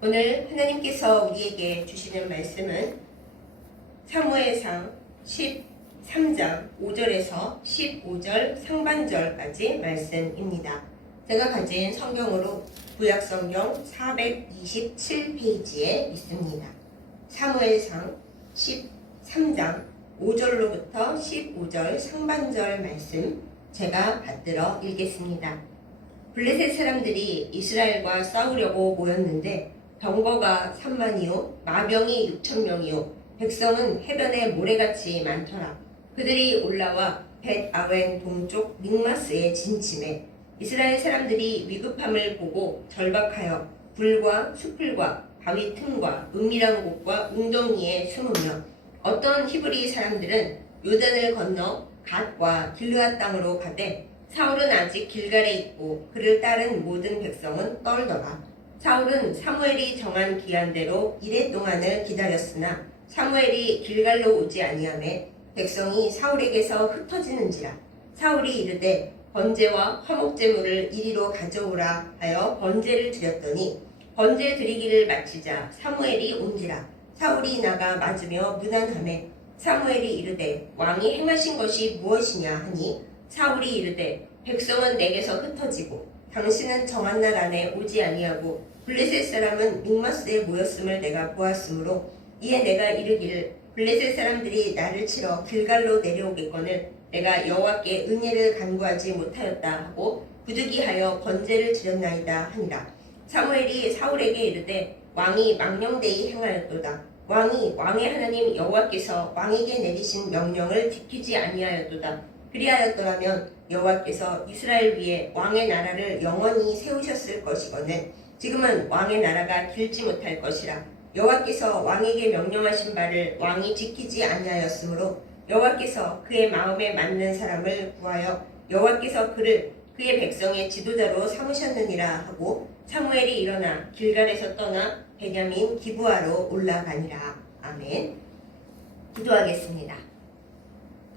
오늘 하나님께서 우리에게 주시는 말씀은 사무엘상 13장 5절에서 15절 상반절까지 말씀입니다. 제가 가진 성경으로 구약성경 427페이지에 있습니다. 사무엘상 13장 5절로부터 15절 상반절 말씀 제가 받들어 읽겠습니다. 블레셋 사람들이 이스라엘과 싸우려고 모였는데 병거가 3만이요 마병이 6,000명이요 백성은 해변에 모래같이 많더라. 그들이 올라와 벳아웬 동쪽 믹마스에 진침해 이스라엘 사람들이 위급함을 보고 절박하여 불과 수풀과 바위 틈과 은밀한 곳과 웅덩이에 숨으며 어떤 히브리 사람들은 요단을 건너 갓과 길르앗 땅으로 가되 사울은 아직 길갈에 있고 그를 따른 모든 백성은 떨더라. 사울은 사무엘이 정한 기한대로 이레 동안을 기다렸으나 사무엘이 길갈로 오지 아니하매 백성이 사울에게서 흩어지는지라. 사울이 이르되 번제와 화목제물을 이리로 가져오라 하여 번제를 드렸더니 번제 드리기를 마치자 사무엘이 온지라. 사울이 나가 맞으며 무난하매 사무엘이 이르되 왕이 행하신 것이 무엇이냐 하니 사울이 이르되 백성은 내게서 흩어지고 당신은 정한 날 안에 오지 아니하고 블레셋 사람은 믹마스에 모였음을 내가 보았으므로 이에 내가 이르기를 블레셋 사람들이 나를 치러 길갈로 내려오겠거늘 내가 여호와께 은혜를 간구하지 못하였다 하고 부득이하여 번제를 드렸나이다 하니라. 사무엘이 사울에게 이르되 왕이 망령되이 행하였도다. 왕이 왕의 하나님 여호와께서 왕에게 내리신 명령을 지키지 아니하였도다. 그리하였더라면 여호와께서 이스라엘 위에 왕의 나라를 영원히 세우셨을 것이거늘 지금은 왕의 나라가 길지 못할 것이라. 여호와께서 왕에게 명령하신 바를 왕이 지키지 아니하였으므로 여호와께서 그의 마음에 맞는 사람을 구하여 여호와께서 그를 그의 백성의 지도자로 삼으셨느니라 하고 사무엘이 일어나 길갈에서 떠나 베냐민 기브아로 올라가니라. 아멘. 기도하겠습니다.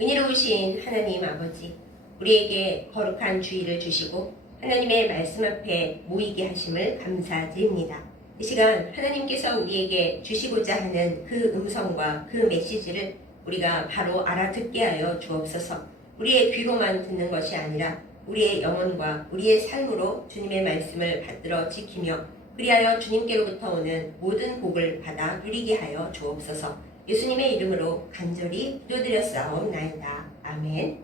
은혜로우신 하나님 아버지, 우리에게 거룩한 주의를 주시고 하나님의 말씀 앞에 모이게 하심을 감사드립니다. 이 시간 하나님께서 우리에게 주시고자 하는 그 음성과 그 메시지를 우리가 바로 알아듣게 하여 주옵소서. 우리의 귀로만 듣는 것이 아니라 우리의 영혼과 우리의 삶으로 주님의 말씀을 받들어 지키며 그리하여 주님께로부터 오는 모든 복을 받아 누리게 하여 주옵소서. 예수님의 이름으로 간절히 기도드렸사옵나이다. 아멘.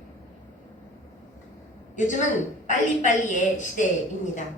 요즘은 빨리빨리의 시대입니다.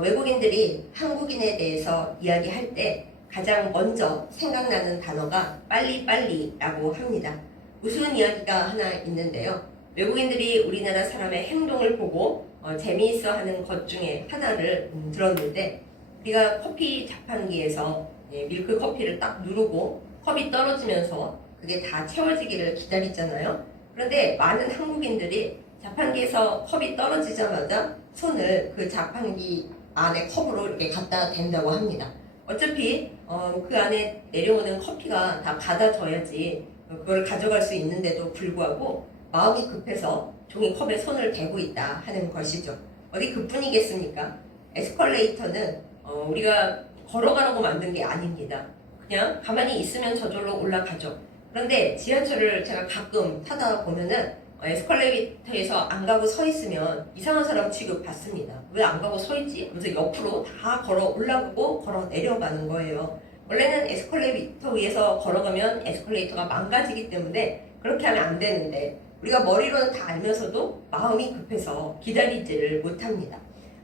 외국인들이 한국인에 대해서 이야기할 때 가장 먼저 생각나는 단어가 빨리빨리라고 합니다. 우스운 이야기가 하나 있는데요. 외국인들이 우리나라 사람의 행동을 보고 재미있어 하는 것 중에 하나를 들었는데 우리가 커피 자판기에서 밀크 커피를 딱 누르고 컵이 떨어지면서 그게 다 채워지기를 기다리잖아요. 그런데 많은 한국인들이 자판기에서 컵이 떨어지자마자 손을 그 자판기 안에 컵으로 이렇게 갖다 댄다고 합니다. 어차피 그 안에 내려오는 커피가 다 받아져야지 그걸 가져갈 수 있는데도 불구하고 마음이 급해서 종이컵에 손을 대고 있다 하는 것이죠. 어디 그뿐이겠습니까? 에스컬레이터는 우리가 걸어가라고 만든 게 아닙니다. 그냥 가만히 있으면 저절로 올라가죠. 그런데 지하철을 제가 가끔 타다 보면은 에스컬레이터에서 안 가고 서 있으면 이상한 사람 취급 받습니다. 왜 안 가고 서 있지? 하면서 옆으로 다 걸어 올라가고 걸어 내려가는 거예요. 원래는 에스컬레이터 위에서 걸어가면 에스컬레이터가 망가지기 때문에 그렇게 하면 안 되는데 우리가 머리로는 다 알면서도 마음이 급해서 기다리지를 못합니다.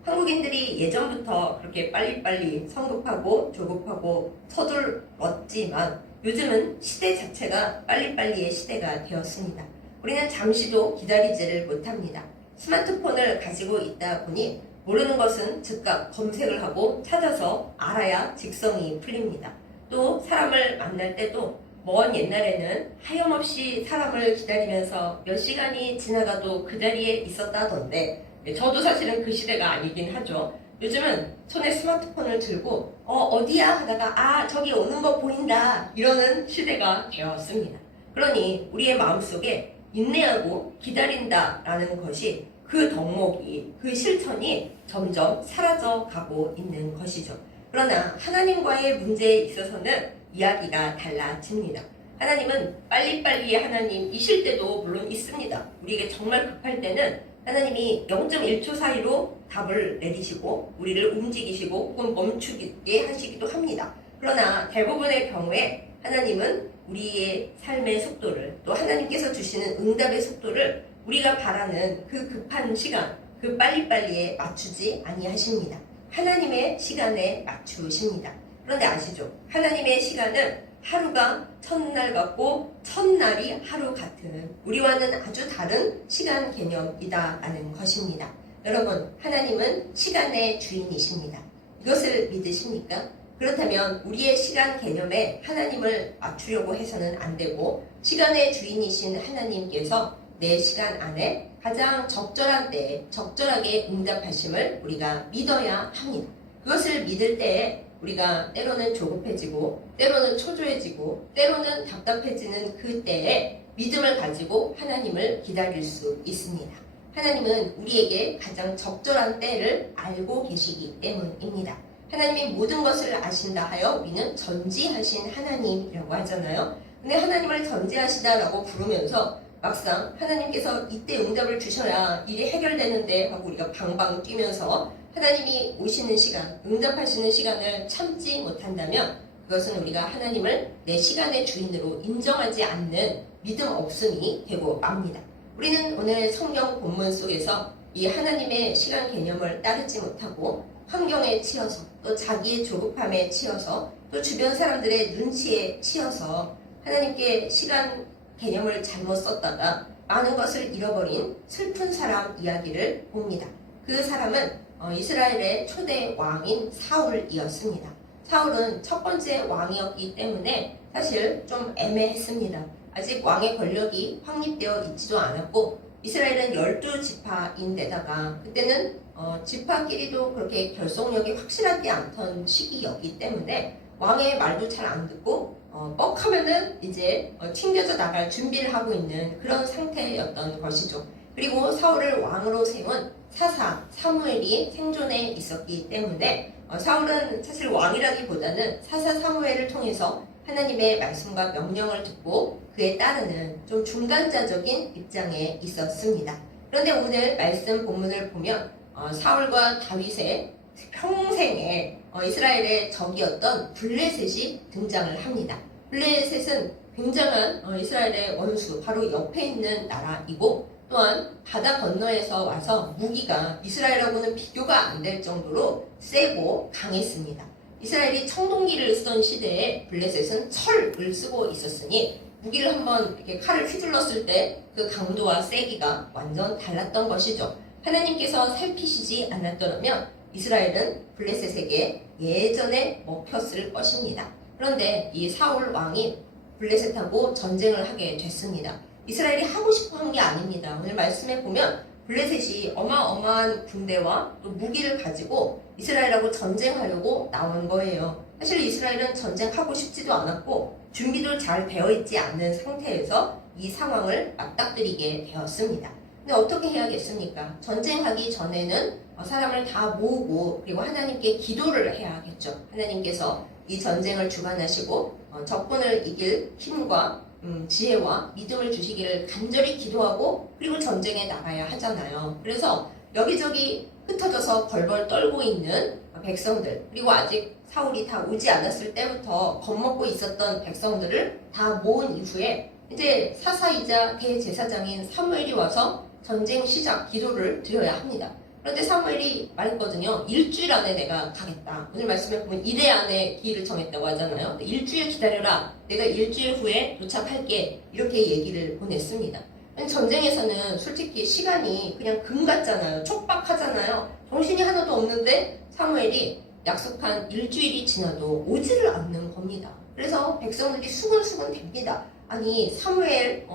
한국인들이 예전부터 그렇게 빨리빨리 성급하고 조급하고 서둘렀지만 요즘은 시대 자체가 빨리빨리의 시대가 되었습니다. 우리는 잠시도 기다리지를 못합니다. 스마트폰을 가지고 있다 보니 모르는 것은 즉각 검색을 하고 찾아서 알아야 직성이 풀립니다. 또 사람을 만날 때도 먼 옛날에는 하염없이 사람을 기다리면서 몇 시간이 지나가도 그 자리에 있었다던데 저도 사실은 그 시대가 아니긴 하죠. 요즘은 손에 스마트폰을 들고 어디야 하다가 저기 오는 거 보인다 이러는 시대가 되었습니다. 그러니 우리의 마음속에 인내하고 기다린다라는 것이 그 덕목이 그 실천이 점점 사라져 가고 있는 것이죠. 그러나 하나님과의 문제에 있어서는 이야기가 달라집니다. 하나님은 빨리빨리 하나님이실 때도 물론 있습니다. 우리에게 정말 급할 때는 하나님이 0.1초 사이로 답을 내리시고 우리를 움직이시고 혹은 멈추게 하시기도 합니다. 그러나 대부분의 경우에 하나님은 우리의 삶의 속도를 또 하나님께서 주시는 응답의 속도를 우리가 바라는 그 급한 시간, 그 빨리빨리에 맞추지 아니하십니다. 하나님의 시간에 맞추십니다. 그런데 아시죠? 하나님의 시간은 하루가 첫날 같고 첫날이 하루 같은 우리와는 아주 다른 시간 개념이다라는 것입니다. 여러분, 하나님은 시간의 주인이십니다. 이것을 믿으십니까? 그렇다면 우리의 시간 개념에 하나님을 맞추려고 해서는 안 되고 시간의 주인이신 하나님께서 내 시간 안에 가장 적절한 때에 적절하게 응답하심을 우리가 믿어야 합니다. 그것을 믿을 때에 우리가 때로는 조급해지고 때로는 초조해지고 때로는 답답해지는 그 때에 믿음을 가지고 하나님을 기다릴 수 있습니다. 하나님은 우리에게 가장 적절한 때를 알고 계시기 때문입니다. 하나님이 모든 것을 아신다 하여 우리는 전지하신 하나님이라고 하잖아요. 근데 하나님을 전지하시다라고 부르면서 막상 하나님께서 이때 응답을 주셔야 일이 해결되는데 하고 우리가 방방 뛰면서 하나님이 오시는 시간, 응답하시는 시간을 참지 못한다면 그것은 우리가 하나님을 내 시간의 주인으로 인정하지 않는 믿음 없음이 되고 맙니다. 우리는 오늘 성경 본문 속에서 이 하나님의 시간 개념을 따르지 못하고 환경에 치여서 또 자기의 조급함에 치여서 또 주변 사람들의 눈치에 치여서 하나님께 시간 개념을 잘못 썼다가 많은 것을 잃어버린 슬픈 사람 이야기를 봅니다. 그 사람은 이스라엘의 초대 왕인 사울이었습니다. 사울은 첫 번째 왕이었기 때문에 사실 좀 애매했습니다. 아직 왕의 권력이 확립되어 있지도 않았고 이스라엘은 12지파인데다가 그때는 지파끼리도 그렇게 결속력이 확실하지 않던 시기였기 때문에 왕의 말도 잘 안 듣고 뻑하면은 이제 튕겨져 나갈 준비를 하고 있는 그런 상태였던 것이죠. 그리고 사울을 왕으로 세운 사사 사무엘이 생존해 있었기 때문에 사울은 사실 왕이라기보다는 사사 사무엘을 통해서 하나님의 말씀과 명령을 듣고 그에 따르는 좀 중간자적인 입장에 있었습니다. 그런데 오늘 말씀 본문을 보면 사울과 다윗의 평생에 이스라엘의 적이었던 블레셋이 등장을 합니다. 블레셋은 굉장한 이스라엘의 원수, 바로 옆에 있는 나라이고 또한 바다 건너에서 와서 무기가 이스라엘하고는 비교가 안 될 정도로 세고 강했습니다. 이스라엘이 청동기를 쓰던 시대에 블레셋은 철을 쓰고 있었으니 무기를 한번 이렇게 칼을 휘둘렀을 때 그 강도와 세기가 완전 달랐던 것이죠. 하나님께서 살피시지 않았더라면 이스라엘은 블레셋에게 예전에 먹혔을 것입니다. 그런데 이 사울 왕이 블레셋하고 전쟁을 하게 됐습니다. 이스라엘이 하고 싶어 한 게 아닙니다. 오늘 말씀에 보면 블레셋이 어마어마한 군대와 또 무기를 가지고 이스라엘하고 전쟁하려고 나온 거예요. 사실 이스라엘은 전쟁하고 싶지도 않았고 준비도 잘 되어 있지 않는 상태에서 이 상황을 맞닥뜨리게 되었습니다. 근데 어떻게 해야겠습니까? 전쟁하기 전에는 사람을 다 모으고 그리고 하나님께 기도를 해야겠죠. 하나님께서 이 전쟁을 주관하시고 적군을 이길 힘과 지혜와 믿음을 주시기를 간절히 기도하고 그리고 전쟁에 나가야 하잖아요. 그래서 여기저기 흩어져서 벌벌 떨고 있는 백성들 그리고 아직 사울이 다 오지 않았을 때부터 겁먹고 있었던 백성들을 다 모은 이후에 이제 사사이자 대제사장인 사무엘이 와서 전쟁 시작 기도를 드려야 합니다. 그런데 사무엘이 말했거든요. 일주일 안에 내가 가겠다. 오늘 말씀에 보면 1회 안에 기일을 정했다고 하잖아요. 일주일 기다려라. 내가 일주일 후에 도착할게. 이렇게 얘기를 보냈습니다. 전쟁에서는 솔직히 시간이 그냥 금 같잖아요. 촉박하잖아요. 정신이 하나도 없는데 사무엘이 약속한 일주일이 지나도 오지를 않는 겁니다. 그래서 백성들이 수근수근 됩니다. 아니 사무엘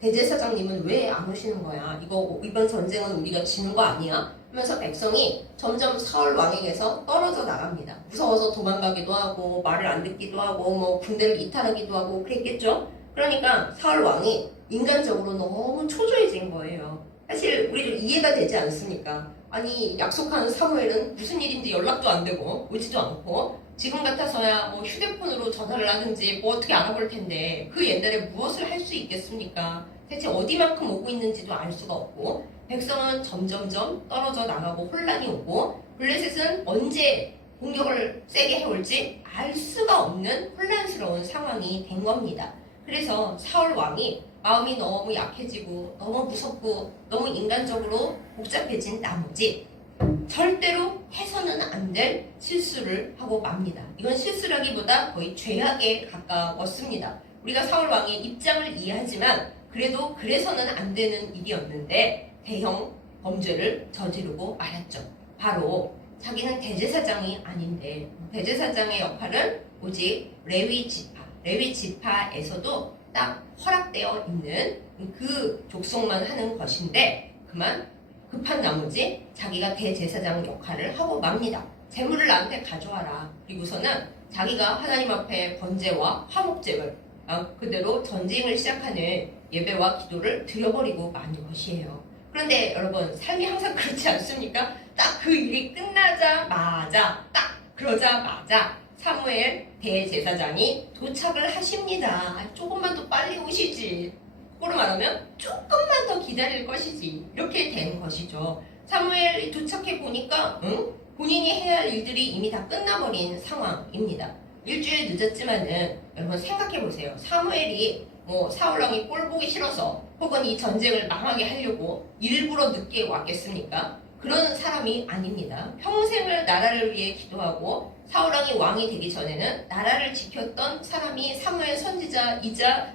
대제사장님은 왜 안 오시는 거야? 이번 전쟁은 우리가 지는 거 아니야? 하면서 백성이 점점 사울 왕에게서 떨어져 나갑니다. 무서워서 도망가기도 하고 말을 안 듣기도 하고 뭐 군대를 이탈하기도 하고 그랬겠죠? 그러니까 사울 왕이 인간적으로 너무 초조해진 거예요. 사실 우리도 이해가 되지 않습니까? 아니 약속한 사무엘은 무슨 일인지 연락도 안 되고 오지도 않고 지금 같아서야 뭐 휴대폰으로 전화를 하든지 뭐 어떻게 알아볼 텐데 그 옛날에 무엇을 할 수 있겠습니까? 대체 어디만큼 오고 있는지도 알 수가 없고 백성은 점점점 떨어져 나가고 혼란이 오고 블레셋은 언제 공격을 세게 해올지 알 수가 없는 혼란스러운 상황이 된 겁니다. 그래서 사울 왕이 마음이 너무 약해지고 너무 무섭고 너무 인간적으로 복잡해진 나머지 절대로 해서는 안 될 실수를 하고 맙니다. 이건 실수라기보다 거의 죄악에 가까웠습니다. 우리가 사울 왕의 입장을 이해하지만 그래도 그래서는 안 되는 일이었는데 대형 범죄를 저지르고 말았죠. 바로 자기는 대제사장이 아닌데 대제사장의 역할은 오직 레위 지파에서도 딱 허락되어 있는 그 족속만 하는 것인데 그만 급한 나머지 자기가 대제사장 역할을 하고 맙니다. 재물을 나한테 가져와라. 그리고서는 자기가 하나님 앞에 번제와 화목제를 그대로 전쟁을 시작하는 예배와 기도를 드려버리고 마는 것이에요. 그런데 여러분 삶이 항상 그렇지 않습니까? 딱 그 일이 끝나자마자 딱 그러자마자 사무엘 대제사장이 도착을 하십니다. 조금만 더 빨리 오시지. 거꾸로 말하면 조금만 더 기다릴 것이지. 이렇게 된 것이죠. 사무엘이 도착해 보니까 본인이 해야 할 일들이 이미 다 끝나버린 상황입니다. 일주일 늦었지만은 여러분 생각해 보세요. 사무엘이 뭐 사울왕이 꼴 보기 싫어서 혹은 이 전쟁을 망하게 하려고 일부러 늦게 왔겠습니까? 그런 사람이 아닙니다. 평생을 나라를 위해 기도하고 사울왕이 왕이 되기 전에는 나라를 지켰던 사람이 사무엘 선지자이자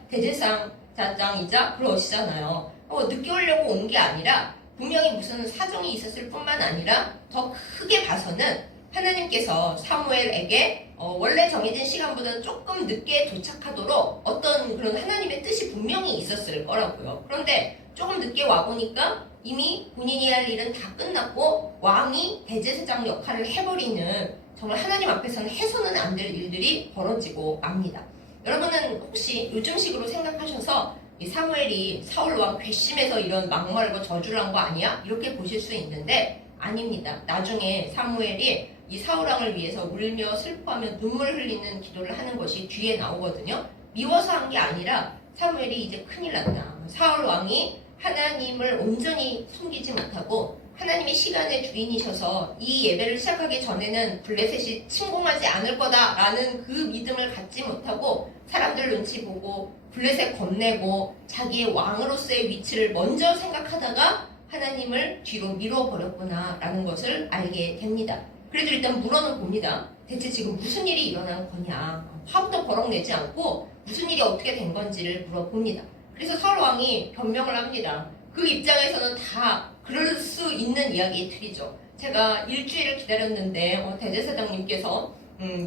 대제사장이자 그러시잖아요. 늦게 오려고 온 게 아니라 분명히 무슨 사정이 있었을 뿐만 아니라 더 크게 봐서는 하나님께서 사무엘에게 원래 정해진 시간보다 조금 늦게 도착하도록 어떤 그런 하나님의 뜻이 분명히 있었을 거라고요. 그런데 조금 늦게 와보니까 이미 본인이 할 일은 다 끝났고 왕이 대제사장 역할을 해버리는 정말 하나님 앞에서는 해서는 안 될 일들이 벌어지고 맙니다. 여러분은 혹시 요즘식으로 생각하셔서 이 사무엘이 사울왕 괘씸해서 이런 막말과 저주를 한 거 아니야? 이렇게 보실 수 있는데 아닙니다. 나중에 사무엘이 이 사울왕을 위해서 울며 슬퍼하며 눈물 흘리는 기도를 하는 것이 뒤에 나오거든요. 미워서 한 게 아니라 사무엘이 이제 큰일 났다. 사울왕이 하나님을 온전히 섬기지 못하고 하나님이 시간의 주인이셔서 이 예배를 시작하기 전에는 블레셋이 침공하지 않을 거다라는 그 믿음을 갖지 못하고 사람들 눈치 보고 블레셋 겁내고 자기의 왕으로서의 위치를 먼저 생각하다가 하나님을 뒤로 밀어버렸구나라는 것을 알게 됩니다. 그래도 일단 물어는 봅니다. 대체 지금 무슨 일이 일어난 거냐. 화부터 버럭 내지 않고 무슨 일이 어떻게 된 건지를 물어봅니다. 그래서 사울 왕이 변명을 합니다. 그 입장에서는 다 그럴 수 있는 이야기들이죠. 제가 일주일을 기다렸는데 대제사장님께서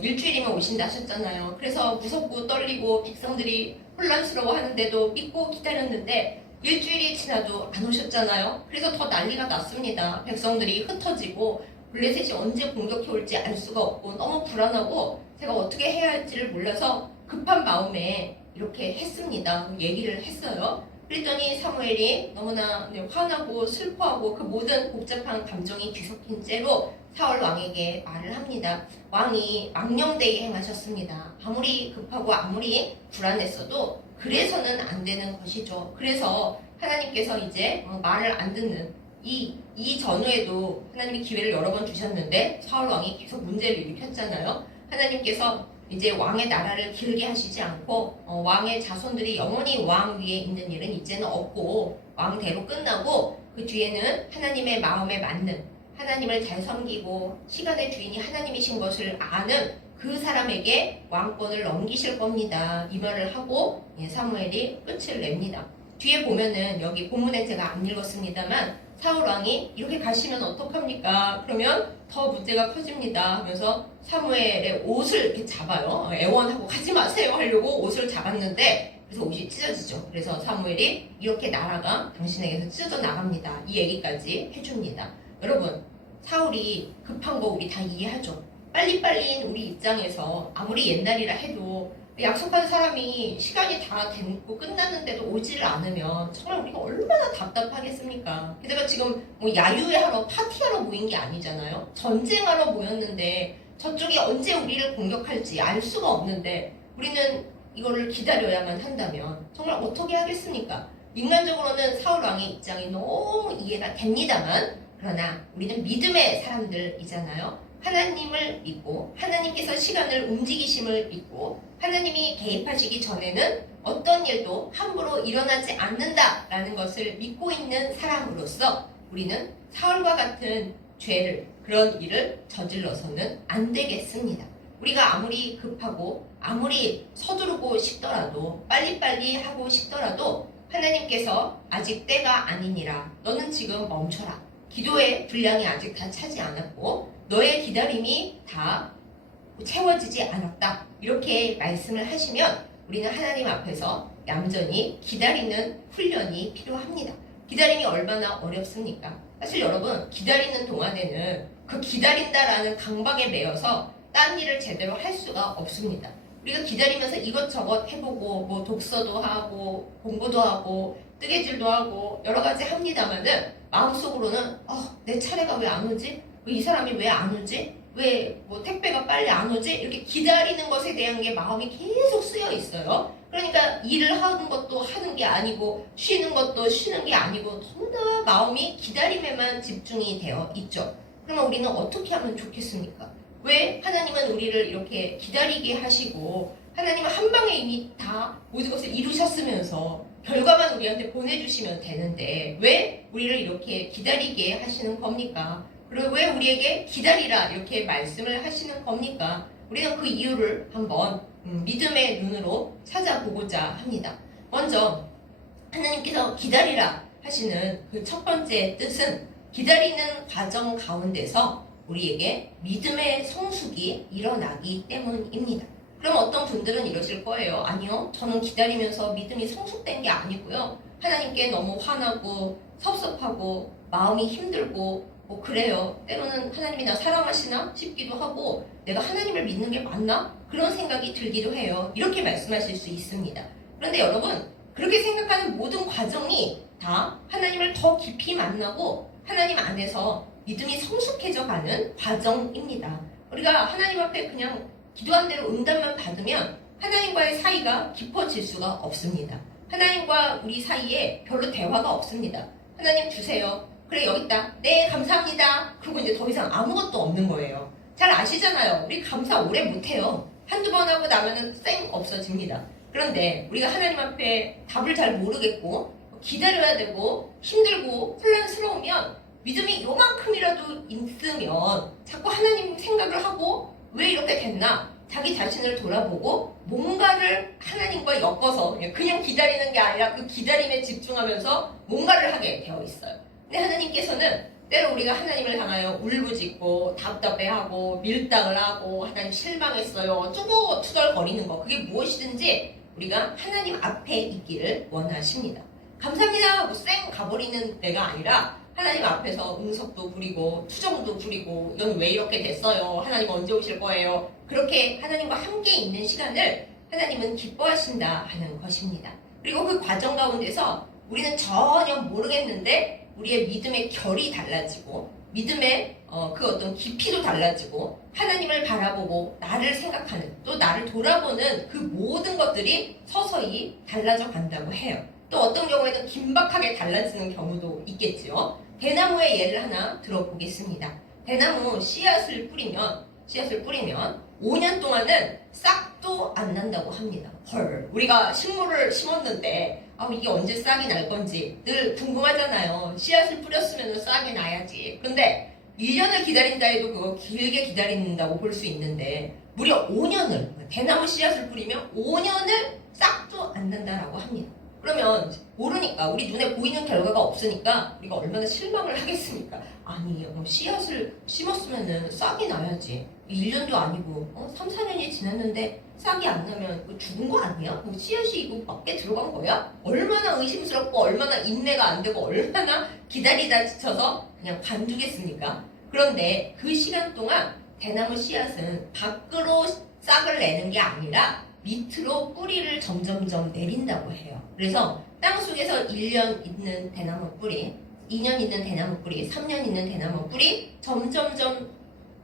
일주일이면 오신다 하셨잖아요. 그래서 무섭고 떨리고 백성들이 혼란스러워 하는데도 믿고 기다렸는데 일주일이 지나도 안 오셨잖아요. 그래서 더 난리가 났습니다. 백성들이 흩어지고 블레셋이 언제 공격해 올지 알 수가 없고 너무 불안하고 제가 어떻게 해야 할지를 몰라서 급한 마음에 이렇게 했습니다. 얘기를 했어요. 그랬더니 사무엘이 너무나 화나고 슬퍼하고 그 모든 복잡한 감정이 뒤섞인 채로 사울 왕에게 말을 합니다. 왕이 망령되이 행하셨습니다. 아무리 급하고 아무리 불안했어도 그래서는 안 되는 것이죠. 그래서 하나님께서 이제 말을 안 듣는 이 전후에도 하나님이 기회를 여러 번 주셨는데 사울 왕이 계속 문제를 일으켰잖아요. 하나님께서 이제 왕의 나라를 기르게 하시지 않고 왕의 자손들이 영원히 왕 위에 있는 일은 이제는 없고 왕대로 끝나고 그 뒤에는 하나님의 마음에 맞는 하나님을 잘 섬기고 시간의 주인이 하나님이신 것을 아는 그 사람에게 왕권을 넘기실 겁니다. 이 말을 하고 사무엘이 끝을 냅니다. 뒤에 보면은 여기 본문에 제가 안 읽었습니다만 사울왕이 이렇게 가시면 어떡합니까? 그러면 더 문제가 커집니다 하면서 사무엘의 옷을 이렇게 잡아요. 애원하고 가지 마세요 하려고 옷을 잡았는데 그래서 옷이 찢어지죠. 그래서 사무엘이 이렇게 나라가 당신에게서 찢어져 나갑니다. 이 얘기까지 해줍니다. 여러분 사울이 급한 거 우리 다 이해하죠. 빨리빨리인 우리 입장에서 아무리 옛날이라 해도 약속한 사람이 시간이 다 됐고 끝났는데도 오지를 않으면 정말 우리가 얼마나 답답하겠습니까? 게다가 지금 뭐 야유회 하러 파티하러 모인 게 아니잖아요. 전쟁하러 모였는데 저쪽이 언제 우리를 공격할지 알 수가 없는데 우리는 이거를 기다려야만 한다면 정말 어떻게 하겠습니까? 인간적으로는 사울 왕의 입장이 너무 이해가 됩니다만 그러나 우리는 믿음의 사람들이잖아요. 하나님을 믿고 하나님께서 시간을 움직이심을 믿고 하나님이 개입하시기 전에는 어떤 일도 함부로 일어나지 않는다라는 것을 믿고 있는 사람으로서 우리는 사울과 같은 죄를 그런 일을 저질러서는 안 되겠습니다. 우리가 아무리 급하고 아무리 서두르고 싶더라도 빨리빨리 하고 싶더라도 하나님께서 아직 때가 아니니라 너는 지금 멈춰라. 기도의 분량이 아직 다 차지 않았고 너의 기다림이 다 채워지지 않았다. 이렇게 말씀을 하시면 우리는 하나님 앞에서 얌전히 기다리는 훈련이 필요합니다. 기다림이 얼마나 어렵습니까? 사실 여러분 기다리는 동안에는 그 기다린다라는 강박에 매여서 딴 일을 제대로 할 수가 없습니다. 우리가 기다리면서 이것저것 해보고 뭐 독서도 하고 공부도 하고 뜨개질도 하고 여러 가지 합니다만은 마음속으로는 내 차례가 왜 안 오지? 이 사람이 왜 안 오지? 왜 뭐 택배가 빨리 안 오지? 이렇게 기다리는 것에 대한 게 마음이 계속 쓰여 있어요. 그러니까 일을 하는 것도 하는 게 아니고 쉬는 것도 쉬는 게 아니고 너무나 마음이 기다림에만 집중이 되어 있죠. 그러면 우리는 어떻게 하면 좋겠습니까? 왜 하나님은 우리를 이렇게 기다리게 하시고 하나님은 한 방에 이미 다 모든 것을 이루셨으면서 결과만 우리한테 보내주시면 되는데 왜 우리를 이렇게 기다리게 하시는 겁니까? 그리고 왜 우리에게 기다리라 이렇게 말씀을 하시는 겁니까? 우리는 그 이유를 한번 믿음의 눈으로 찾아보고자 합니다. 먼저 하나님께서 기다리라 하시는 그 첫 번째 뜻은 기다리는 과정 가운데서 우리에게 믿음의 성숙이 일어나기 때문입니다. 그럼 어떤 분들은 이러실 거예요. 아니요, 저는 기다리면서 믿음이 성숙된 게 아니고요. 하나님께 너무 화나고 섭섭하고 마음이 힘들고 뭐 그래요. 때로는 하나님이 나 사랑하시나 싶기도 하고 내가 하나님을 믿는 게 맞나? 그런 생각이 들기도 해요. 이렇게 말씀하실 수 있습니다. 그런데 여러분 그렇게 생각하는 모든 과정이 다 하나님을 더 깊이 만나고 하나님 안에서 믿음이 성숙해져 가는 과정입니다. 우리가 하나님 앞에 그냥 기도한 대로 응답만 받으면 하나님과의 사이가 깊어질 수가 없습니다. 하나님과 우리 사이에 별로 대화가 없습니다. 하나님 주세요. 그래 여기 있다. 네 감사합니다. 그리고 이제 더 이상 아무것도 없는 거예요. 잘 아시잖아요. 우리 감사 오래 못해요. 한두 번 하고 나면은 쌩 없어집니다. 그런데 우리가 하나님 앞에 답을 잘 모르겠고 기다려야 되고 힘들고 혼란스러우면 믿음이 요만큼이라도 있으면 자꾸 하나님 생각을 하고 왜 이렇게 됐나? 자기 자신을 돌아보고 뭔가를 하나님과 엮어서 그냥 기다리는 게 아니라 그 기다림에 집중하면서 뭔가를 하게 되어 있어요. 근데 하나님께서는 때로 우리가 하나님을 향하여 울부짖고 답답해하고 밀당을 하고 하나님 실망했어요. 어쩌고 투덜거리는 거 그게 무엇이든지 우리가 하나님 앞에 있기를 원하십니다. 감사합니다 하고 쌩 가버리는 때가 아니라 하나님 앞에서 응석도 부리고 투정도 부리고 이건 왜 이렇게 됐어요? 하나님 언제 오실 거예요? 그렇게 하나님과 함께 있는 시간을 하나님은 기뻐하신다 하는 것입니다. 그리고 그 과정 가운데서 우리는 전혀 모르겠는데 우리의 믿음의 결이 달라지고 믿음의 그 어떤 깊이도 달라지고 하나님을 바라보고 나를 생각하는 또 나를 돌아보는 그 모든 것들이 서서히 달라져 간다고 해요. 또 어떤 경우에는 긴박하게 달라지는 경우도 있겠지요. 대나무의 예를 하나 들어보겠습니다. 대나무 씨앗을 뿌리면 5년 동안은 싹도 안 난다고 합니다. 헐, 우리가 식물을 심었는데 이게 언제 싹이 날 건지 늘 궁금하잖아요. 씨앗을 뿌렸으면 싹이 나야지. 근데 1년을 기다린다 해도 그거 길게 기다린다고 볼 수 있는데 무려 5년을 대나무 씨앗을 뿌리면 5년을 싹도 안 난다라고 합니다. 그러면 모르니까 우리 눈에 보이는 결과가 없으니까 우리가 얼마나 실망을 하겠습니까? 아니 씨앗을 심었으면 싹이 나야지 1년도 아니고 3, 4년이 지났는데 싹이 안 나면 죽은 거 아니야? 씨앗이 이거 밖에 들어간 거야? 얼마나 의심스럽고 얼마나 인내가 안 되고 얼마나 기다리다 지쳐서 그냥 관두겠습니까? 그런데 그 시간 동안 대나무 씨앗은 밖으로 싹을 내는 게 아니라 밑으로 뿌리를 점점점 내린다고 해요. 그래서 땅속에서 1년 있는 대나무 뿌리, 2년 있는 대나무 뿌리, 3년 있는 대나무 뿌리 점점점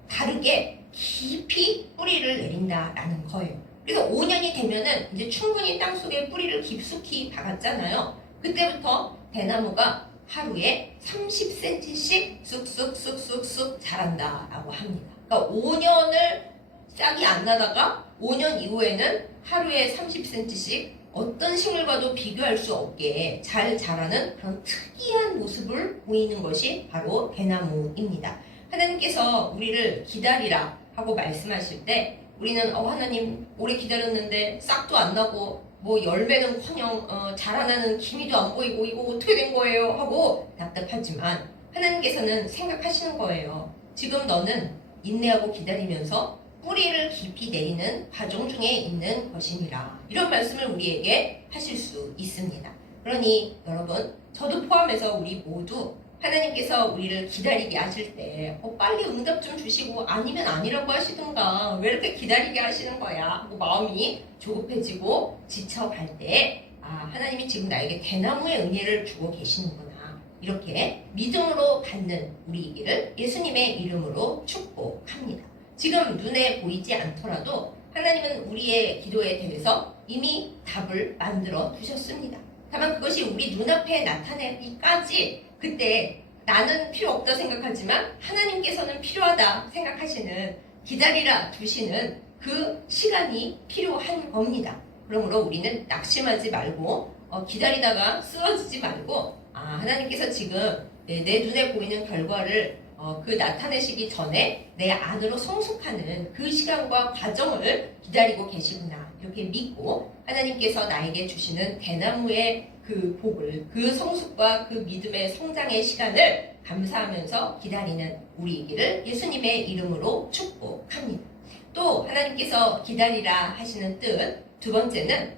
다르게 깊이 뿌리를 내린다라는 거예요. 그래서 5년이 되면은 이제 충분히 땅속에 뿌리를 깊숙이 박았잖아요. 그때부터 대나무가 하루에 30cm씩 쑥쑥쑥쑥쑥 자란다라고 합니다. 그러니까 5년을 싹이 안 나다가 5년 이후에는 하루에 30cm씩 어떤 식물과도 비교할 수 없게 잘 자라는 그런 특이한 모습을 보이는 것이 바로 대나무입니다. 하나님께서 우리를 기다리라 하고 말씀하실 때 우리는 하나님 오래 기다렸는데 싹도 안 나고 뭐 열매는커녕 자라나는 기미도 안 보이고 이거 어떻게 된 거예요 하고 답답하지만 하나님께서는 생각하시는 거예요. 지금 너는 인내하고 기다리면서 뿌리를 깊이 내리는 과정 중에 있는 것이니라. 이런 말씀을 우리에게 하실 수 있습니다. 그러니 여러분, 저도 포함해서 우리 모두 하나님께서 우리를 기다리게 하실 때 빨리 응답 좀 주시고 아니면 아니라고 하시든가 왜 이렇게 기다리게 하시는 거야 하고 마음이 조급해지고 지쳐갈 때 하나님이 지금 나에게 대나무의 은혜를 주고 계시는구나. 이렇게 믿음으로 받는 우리이기를 예수님의 이름으로 축복합니다. 지금 눈에 보이지 않더라도 하나님은 우리의 기도에 대해서 이미 답을 만들어 두셨습니다. 다만 그것이 우리 눈앞에 나타나기까지 그때 나는 필요 없다 생각하지만 하나님께서는 필요하다 생각하시는 기다리라 두시는 그 시간이 필요한 겁니다. 그러므로 우리는 낙심하지 말고 기다리다가 쓰러지지 말고 하나님께서 지금 내 눈에 보이는 결과를 그 나타내시기 전에 내 안으로 성숙하는 그 시간과 과정을 기다리고 계시구나 이렇게 믿고 하나님께서 나에게 주시는 대나무의 그 복을 그 성숙과 그 믿음의 성장의 시간을 감사하면서 기다리는 우리이기를 예수님의 이름으로 축복합니다. 또 하나님께서 기다리라 하시는 뜻 두 번째는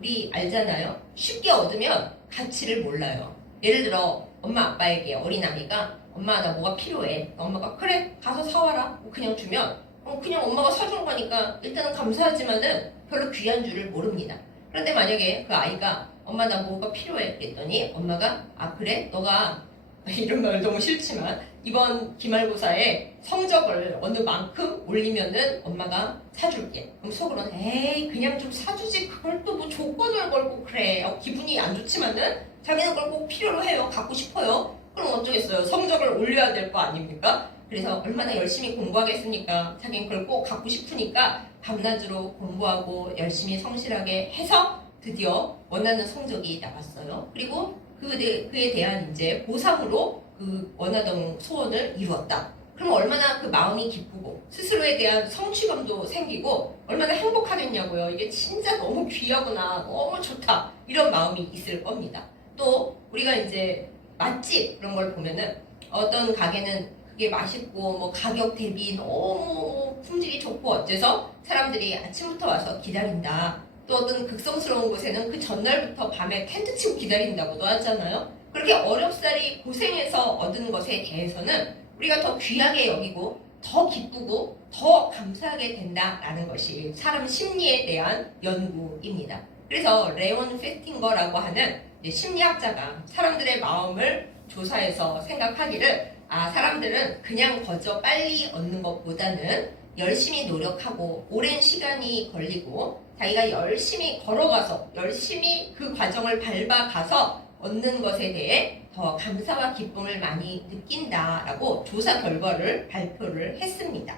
우리 알잖아요. 쉽게 얻으면 가치를 몰라요. 예를 들어 엄마 아빠에게 어린아이가 엄마 나 뭐가 필요해. 엄마가 그래 가서 사와라. 그냥 주면 그냥 엄마가 사준 거니까 일단은 감사하지만은 별로 귀한 줄을 모릅니다. 그런데 만약에 그 아이가 엄마 나 뭐가 필요해 그랬더니 엄마가 그래 너가 이런 말 너무 싫지만 이번 기말고사에 성적을 어느 만큼 올리면은 엄마가 사줄게. 그럼 속으로는 에이 그냥 좀 사주지 그걸 또 뭐 조건을 걸고 그래. 기분이 안 좋지만은 자기는 그걸 꼭 필요로 해요. 갖고 싶어요. 그럼 어쩌겠어요. 성적을 올려야 될 거 아닙니까? 그래서 얼마나 열심히 공부하겠습니까? 자기는 그걸 꼭 갖고 싶으니까 밤낮으로 공부하고 열심히 성실하게 해서 드디어 원하는 성적이 나왔어요. 그리고 그에 대한 이제 보상으로 그 원하던 소원을 이루었다. 그럼 얼마나 그 마음이 기쁘고 스스로에 대한 성취감도 생기고 얼마나 행복하겠냐고요. 이게 진짜 너무 귀하구나. 너무 좋다. 이런 마음이 있을 겁니다. 또 우리가 이제 맛집 그런 걸 보면은 어떤 가게는 그게 맛있고 뭐 가격 대비 너무 품질이 좋고 어째서 사람들이 아침부터 와서 기다린다. 또 어떤 극성스러운 곳에는 그 전날부터 밤에 텐트 치고 기다린다고도 하잖아요. 그렇게 어렵사리 고생해서 얻은 것에 대해서는 우리가 더 귀하게 여기고 더 기쁘고 더 감사하게 된다라는 것이 사람 심리에 대한 연구입니다. 그래서 레온 페스팅거라고 하는 심리학자가 사람들의 마음을 조사해서 생각하기를 사람들은 그냥 거저 빨리 얻는 것보다는 열심히 노력하고 오랜 시간이 걸리고 자기가 열심히 걸어가서 열심히 그 과정을 밟아가서 얻는 것에 대해 더 감사와 기쁨을 많이 느낀다라고 조사 결과를 발표를 했습니다.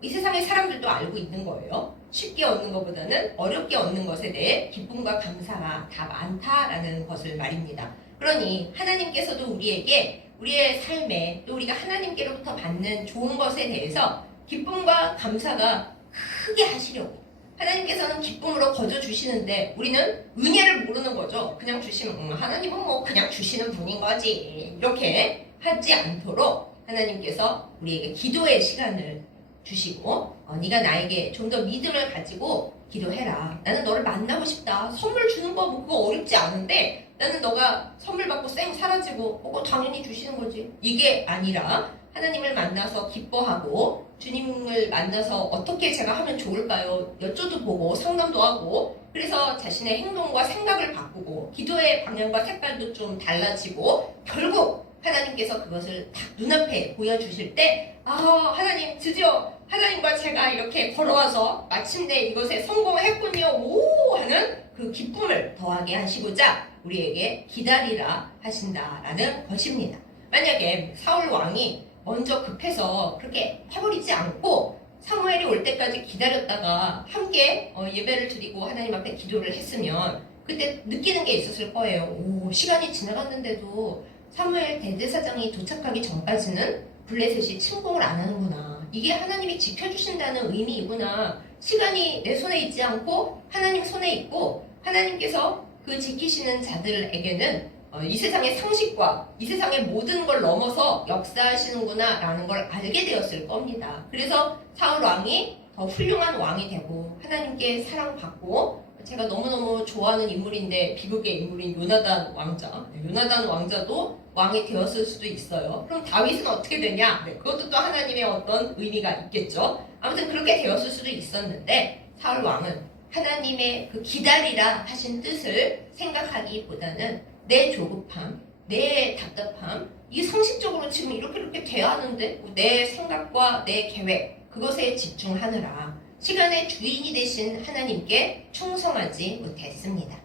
이 세상의 사람들도 알고 있는 거예요. 쉽게 얻는 것보다는 어렵게 얻는 것에 대해 기쁨과 감사가 다 많다라는 것을 말입니다. 그러니 하나님께서도 우리에게 우리의 삶에 또 우리가 하나님께로부터 받는 좋은 것에 대해서 기쁨과 감사가 크게 하시려고 하나님께서는 기쁨으로 거저 주시는데 우리는 은혜를 모르는 거죠. 그냥 주시면 하나님은 뭐 그냥 주시는 분인 거지 이렇게 하지 않도록 하나님께서 우리에게 기도의 시간을 주시고 네가 나에게 좀 더 믿음을 가지고 기도해라. 나는 너를 만나고 싶다. 선물 주는 거 뭐 그거 어렵지 않은데 나는 너가 선물 받고 쌩 사라지고 그거 당연히 주시는 거지. 이게 아니라 하나님을 만나서 기뻐하고 주님을 만나서 어떻게 제가 하면 좋을까요? 여쭤도 보고 상담도 하고 그래서 자신의 행동과 생각을 바꾸고 기도의 방향과 색깔도 좀 달라지고 결국 하나님께서 그것을 딱 눈앞에 보여주실 때 하나님 드디어 하나님과 제가 이렇게 걸어와서 마침내 이것에 성공했군요. 오! 하는 그 기쁨을 더하게 하시고자 우리에게 기다리라 하신다라는 것입니다. 만약에 사울 왕이 먼저 급해서 그렇게 해버리지 않고 사무엘이 올 때까지 기다렸다가 함께 예배를 드리고 하나님 앞에 기도를 했으면 그때 느끼는 게 있었을 거예요. 오, 시간이 지나갔는데도 사무엘 대제사장이 도착하기 전까지는 블레셋이 침공을 안 하는구나. 이게 하나님이 지켜주신다는 의미이구나. 시간이 내 손에 있지 않고 하나님 손에 있고 하나님께서 그 지키시는 자들에게는 이 세상의 상식과 이 세상의 모든 걸 넘어서 역사하시는구나 라는 걸 알게 되었을 겁니다. 그래서 사울 왕이 더 훌륭한 왕이 되고 하나님께 사랑받고 제가 너무너무 좋아하는 인물인데 비극의 인물인 요나단 왕자. 요나단 왕자도 왕이 되었을 수도 있어요. 그럼 다윗은 어떻게 되냐? 그것도 또 하나님의 어떤 의미가 있겠죠. 아무튼 그렇게 되었을 수도 있었는데 사울 왕은 하나님의 그 기다리라 하신 뜻을 생각하기보다는 내 조급함, 내 답답함, 이 상식적으로 지금 이렇게 돼야 하는데 내 생각과 내 계획 그것에 집중하느라 시간의 주인이 되신 하나님께 충성하지 못했습니다.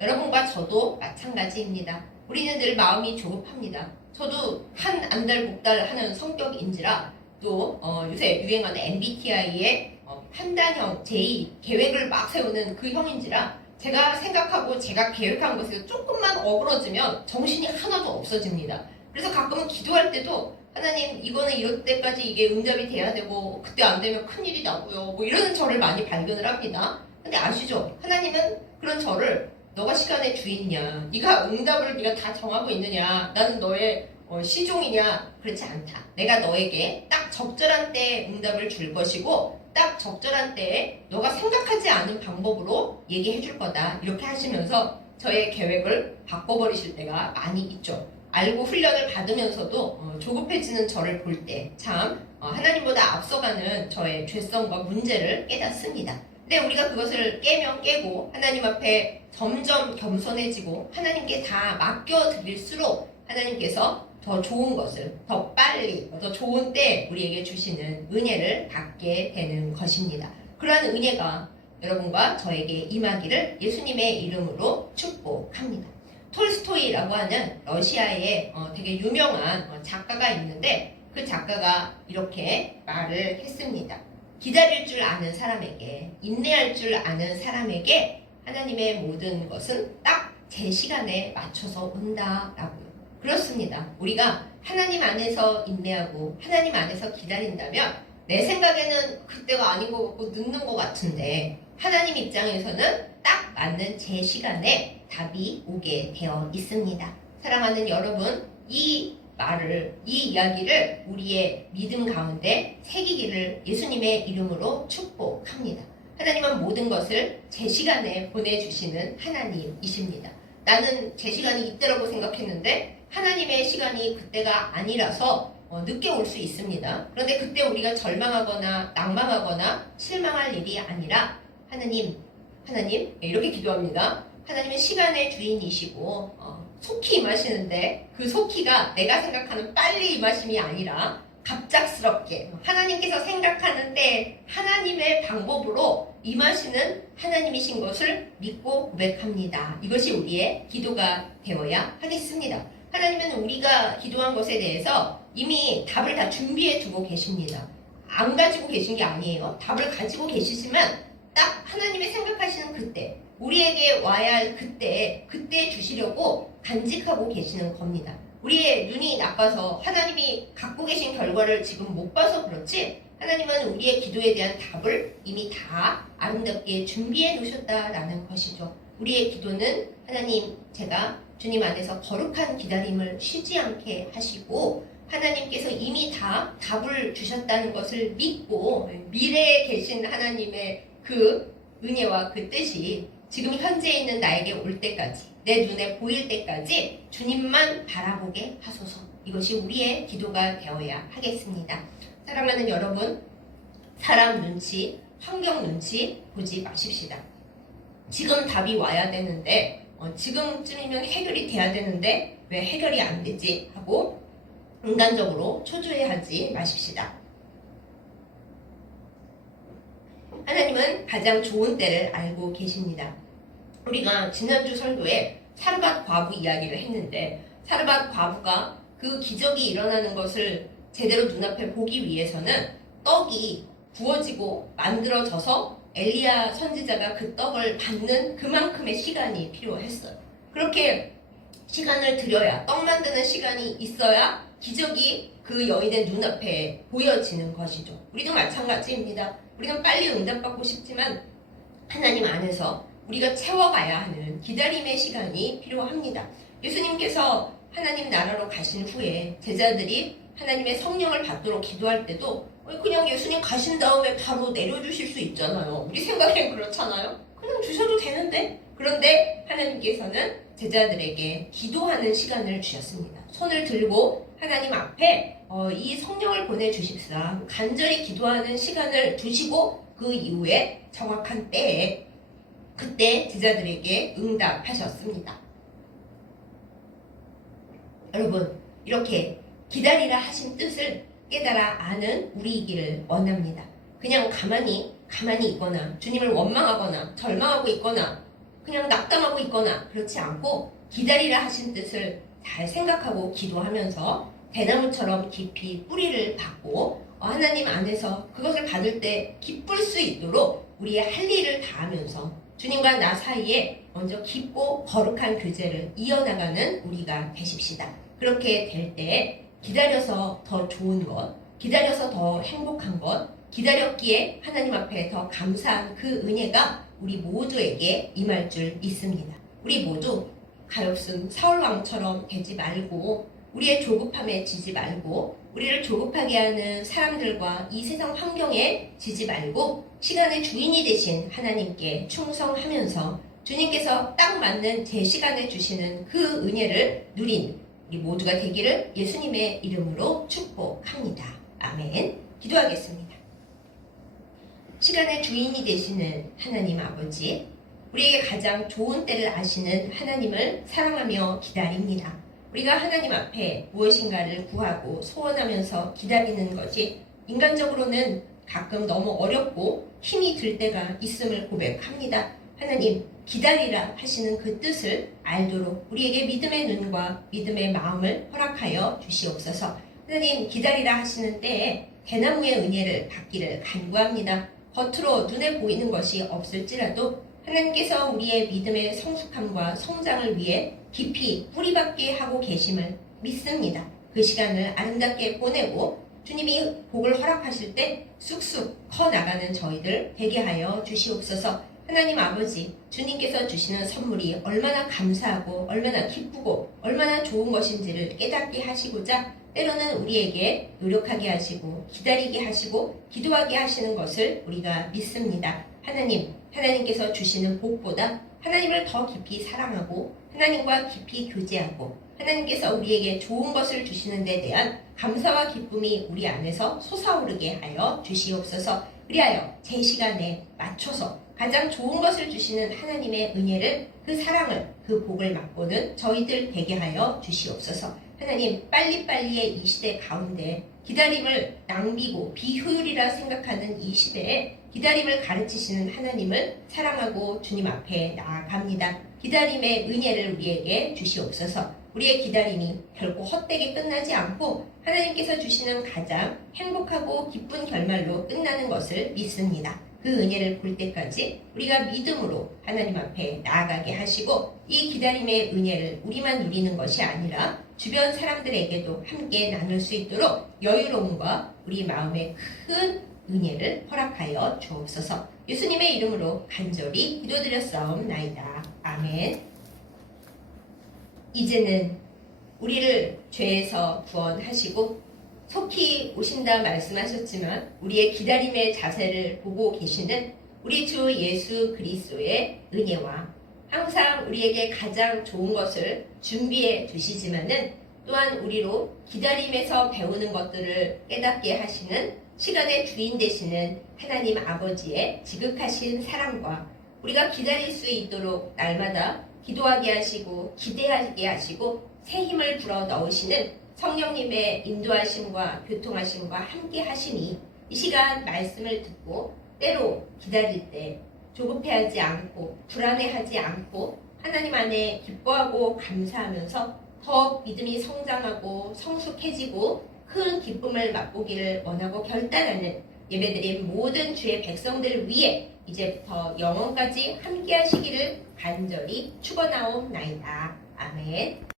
여러분과 저도 마찬가지입니다. 우리는 늘 마음이 조급합니다. 저도 한 안달복달 하는 성격인지라 또 요새 유행하는 MBTI의 판단형 J 계획을 막 세우는 그 형인지라 제가 생각하고 제가 계획한 것에 조금만 어그러지면 정신이 하나도 없어집니다. 그래서 가끔은 기도할 때도 하나님 이거는 이럴 때까지 이게 응답이 돼야 되고 그때 안 되면 큰일이 나고요. 뭐 이런 저를 많이 발견을 합니다. 근데 아시죠? 하나님은 그런 저를 너가 시간의 주인이냐, 네가 응답을 네가 다 정하고 있느냐, 나는 너의 시종이냐, 그렇지 않다. 내가 너에게 딱 적절한 때에 응답을 줄 것이고 딱 적절한 때에 너가 생각하지 않은 방법으로 얘기해 줄 거다. 이렇게 하시면서 저의 계획을 바꿔버리실 때가 많이 있죠. 알고 훈련을 받으면서도 조급해지는 저를 볼 때 참 하나님보다 앞서가는 저의 죄성과 문제를 깨닫습니다. 근데 우리가 그것을 깨면 깨고 하나님 앞에 점점 겸손해지고 하나님께 다 맡겨드릴수록 하나님께서 더 좋은 것을 더 빨리 더 좋은 때 우리에게 주시는 은혜를 받게 되는 것입니다. 그러한 은혜가 여러분과 저에게 임하기를 예수님의 이름으로 축복합니다. 톨스토이라고 하는 러시아의 되게 유명한 작가가 있는데 그 작가가 이렇게 말을 했습니다. 기다릴 줄 아는 사람에게, 인내할 줄 아는 사람에게 하나님의 모든 것은 딱 제 시간에 맞춰서 온다라고요. 그렇습니다. 우리가 하나님 안에서 인내하고 하나님 안에서 기다린다면 내 생각에는 그때가 아닌 것 같고 늦는 것 같은데 하나님 입장에서는 딱 맞는 제 시간에 답이 오게 되어 있습니다. 사랑하는 여러분, 이 이야기를 우리의 믿음 가운데 새기기를 예수님의 이름으로 축복합니다. 하나님은 모든 것을 제 시간에 보내주시는 하나님이십니다. 나는 제 시간이 이때라고 생각했는데 하나님의 시간이 그때가 아니라서 늦게 올 수 있습니다. 그런데 그때 우리가 절망하거나 낭망하거나 실망할 일이 아니라 하나님 이렇게 기도합니다. 하나님은 시간의 주인이시고 속히 임하시는데 그 속히가 내가 생각하는 빨리 임하심이 아니라 갑작스럽게 하나님께서 생각하는데 하나님의 방법으로 임하시는 하나님이신 것을 믿고 고백합니다. 이것이 우리의 기도가 되어야 하겠습니다. 하나님은 우리가 기도한 것에 대해서 이미 답을 다 준비해 두고 계십니다. 안 가지고 계신 게 아니에요. 답을 가지고 계시지만 딱 하나님의 생각하시는 그때 우리에게 와야 할 그때 주시려고 간직하고 계시는 겁니다. 우리의 눈이 나빠서 하나님이 갖고 계신 결과를 지금 못 봐서 그렇지 하나님은 우리의 기도에 대한 답을 이미 다 아름답게 준비해 놓으셨다라는 것이죠. 우리의 기도는 하나님 제가 주님 안에서 거룩한 기다림을 쉬지 않게 하시고 하나님께서 이미 다 답을 주셨다는 것을 믿고 미래에 계신 하나님의 그 은혜와 그 뜻이 지금 현재 있는 나에게 올 때까지 내 눈에 보일 때까지 주님만 바라보게 하소서. 이것이 우리의 기도가 되어야 하겠습니다. 사랑하는 여러분, 사람 눈치, 환경 눈치 보지 마십시다. 지금 답이 와야 되는데 지금쯤이면 해결이 돼야 되는데 왜 해결이 안 되지? 하고 인간적으로 초조해하지 마십시다. 하나님은 가장 좋은 때를 알고 계십니다. 우리가 지난주 설교에 사르밧 과부 이야기를 했는데 사르밧 과부가 그 기적이 일어나는 것을 제대로 눈앞에 보기 위해서는 떡이 구워지고 만들어져서 엘리야 선지자가 그 떡을 받는 그만큼의 시간이 필요했어요. 그렇게 시간을 들여야, 떡 만드는 시간이 있어야 기적이 그 여인의 눈앞에 보여지는 것이죠. 우리도 마찬가지입니다. 우리는 빨리 응답받고 싶지만 하나님 안에서 우리가 채워가야 하는 기다림의 시간이 필요합니다. 예수님께서 하나님 나라로 가신 후에 제자들이 하나님의 성령을 받도록 기도할 때도 그냥 예수님 가신 다음에 바로 내려주실 수 있잖아요. 우리 생각엔 그렇잖아요. 그냥 주셔도 되는데. 그런데 하나님께서는 제자들에게 기도하는 시간을 주셨습니다. 손을 들고 하나님 앞에 이 성령을 보내주십사 간절히 기도하는 시간을 두시고 그 이후에 정확한 때에 그때 제자들에게 응답하셨습니다. 여러분, 이렇게 기다리라 하신 뜻을 깨달아 아는 우리이기를 원합니다. 그냥 가만히 있거나 주님을 원망하거나 절망하고 있거나 그냥 낙담하고 있거나 그렇지 않고 기다리라 하신 뜻을 잘 생각하고 기도하면서 대나무처럼 깊이 뿌리를 받고 하나님 안에서 그것을 받을 때 기쁠 수 있도록 우리의 할 일을 다하면서 주님과 나 사이에 먼저 깊고 거룩한 교제를 이어나가는 우리가 되십시다. 그렇게 될 때 기다려서 더 좋은 것, 기다려서 더 행복한 것, 기다렸기에 하나님 앞에 더 감사한 그 은혜가 우리 모두에게 임할 줄 믿습니다. 우리 모두 가엾은 사울왕처럼 되지 말고 우리의 조급함에 지지 말고 우리를 조급하게 하는 사람들과 이 세상 환경에 지지 말고 시간의 주인이 되신 하나님께 충성하면서 주님께서 딱 맞는 제 시간에 주시는 그 은혜를 누린 우리 모두가 되기를 예수님의 이름으로 축복합니다. 아멘. 기도하겠습니다. 시간의 주인이 되시는 하나님 아버지, 우리에게 가장 좋은 때를 아시는 하나님을 사랑하며 기다립니다. 우리가 하나님 앞에 무엇인가를 구하고 소원하면서 기다리는 것이 인간적으로는 가끔 너무 어렵고 힘이 들 때가 있음을 고백합니다. 하나님, 기다리라 하시는 그 뜻을 알도록 우리에게 믿음의 눈과 믿음의 마음을 허락하여 주시옵소서. 하나님, 기다리라 하시는 때에 대나무의 은혜를 받기를 간구합니다. 겉으로 눈에 보이는 것이 없을지라도 하나님께서 우리의 믿음의 성숙함과 성장을 위해 깊이 뿌리박게 하고 계심을 믿습니다. 그 시간을 아름답게 보내고 주님이 복을 허락하실 때 쑥쑥 커나가는 저희들 되게 하여 주시옵소서. 하나님 아버지, 주님께서 주시는 선물이 얼마나 감사하고 얼마나 기쁘고 얼마나 좋은 것인지를 깨닫게 하시고자 때로는 우리에게 노력하게 하시고 기다리게 하시고 기도하게 하시는 것을 우리가 믿습니다. 하나님께서 주시는 복보다 하나님을 더 깊이 사랑하고 하나님과 깊이 교제하고 하나님께서 우리에게 좋은 것을 주시는 데 대한 감사와 기쁨이 우리 안에서 솟아오르게 하여 주시옵소서. 그리하여 제 시간에 맞춰서 가장 좋은 것을 주시는 하나님의 은혜를, 그 사랑을, 그 복을 맛보는 저희들 되게 하여 주시옵소서. 하나님, 빨리빨리의 이 시대 가운데 기다림을 낭비고 비효율이라 생각하는 이 시대에 기다림을 가르치시는 하나님을 사랑하고 주님 앞에 나아갑니다. 기다림의 은혜를 우리에게 주시옵소서. 우리의 기다림이 결코 헛되게 끝나지 않고 하나님께서 주시는 가장 행복하고 기쁜 결말로 끝나는 것을 믿습니다. 그 은혜를 볼 때까지 우리가 믿음으로 하나님 앞에 나아가게 하시고 이 기다림의 은혜를 우리만 누리는 것이 아니라 주변 사람들에게도 함께 나눌 수 있도록 여유로움과 우리 마음의 큰 은혜를 허락하여 주옵소서. 예수님의 이름으로 간절히 기도드렸사옵나이다. 아멘. 이제는 우리를 죄에서 구원하시고 속히 오신다 말씀하셨지만 우리의 기다림의 자세를 보고 계시는 우리 주 예수 그리스도의 은혜와 항상 우리에게 가장 좋은 것을 준비해 주시지만은 또한 우리로 기다림에서 배우는 것들을 깨닫게 하시는 시간의 주인 되시는 하나님 아버지의 지극하신 사랑과 우리가 기다릴 수 있도록 날마다 기도하게 하시고 기대하게 하시고 새 힘을 불어 넣으시는 성령님의 인도하심과 교통하심과 함께 하심이 이 시간 말씀을 듣고 때로 기다릴 때 조급해하지 않고 불안해하지 않고 하나님 안에 기뻐하고 감사하면서 더 믿음이 성장하고 성숙해지고 큰 기쁨을 맛보기를 원하고 결단하는 예배드린 모든 주의 백성들을 위해 이제부터 영원까지 함께 하시기를 간절히 축원하옵나이다. 아멘.